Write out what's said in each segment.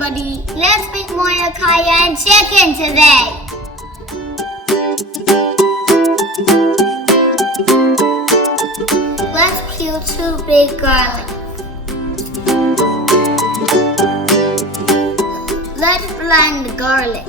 everybody. Let's make Molokhia and chicken today. Let's peel 2 big garlic. Let's blend the garlic.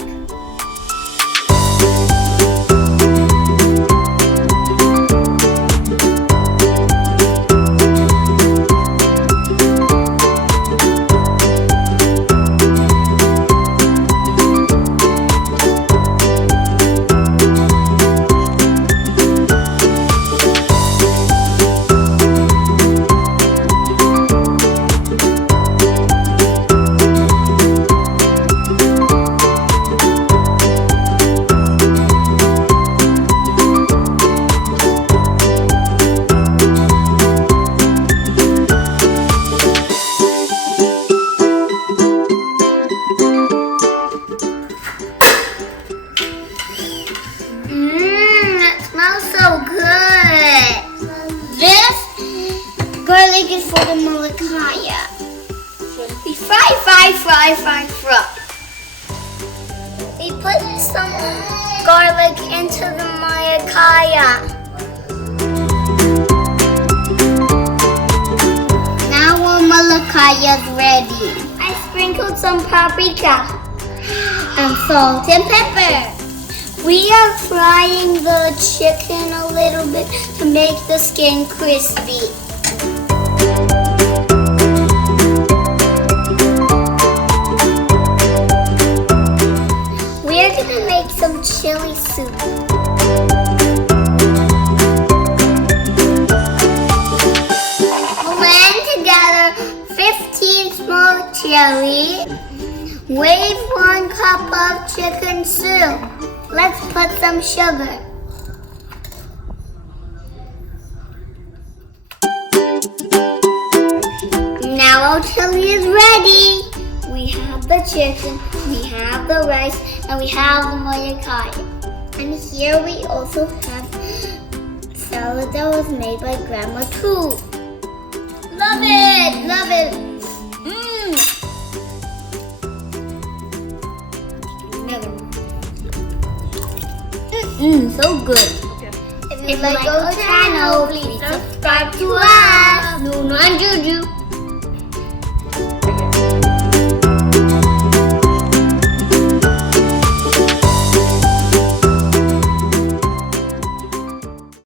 Garlic is for the Molokhia. We fry. We put some garlic into the Molokhia. Now our Molokhia is ready. I sprinkled some paprika and salt and pepper. We are frying the chicken a little bit to make the skin crispy. We're gonna make some chili soup. Blend together 15 small chili with 1 cup of chicken soup. Let's put some sugar. Now our chili is ready. We have the chicken, we have the rice, and we have the Molokhia. And here we also have salad that was made by Grandma too. Love it! Love it! So good. If you like our channel, please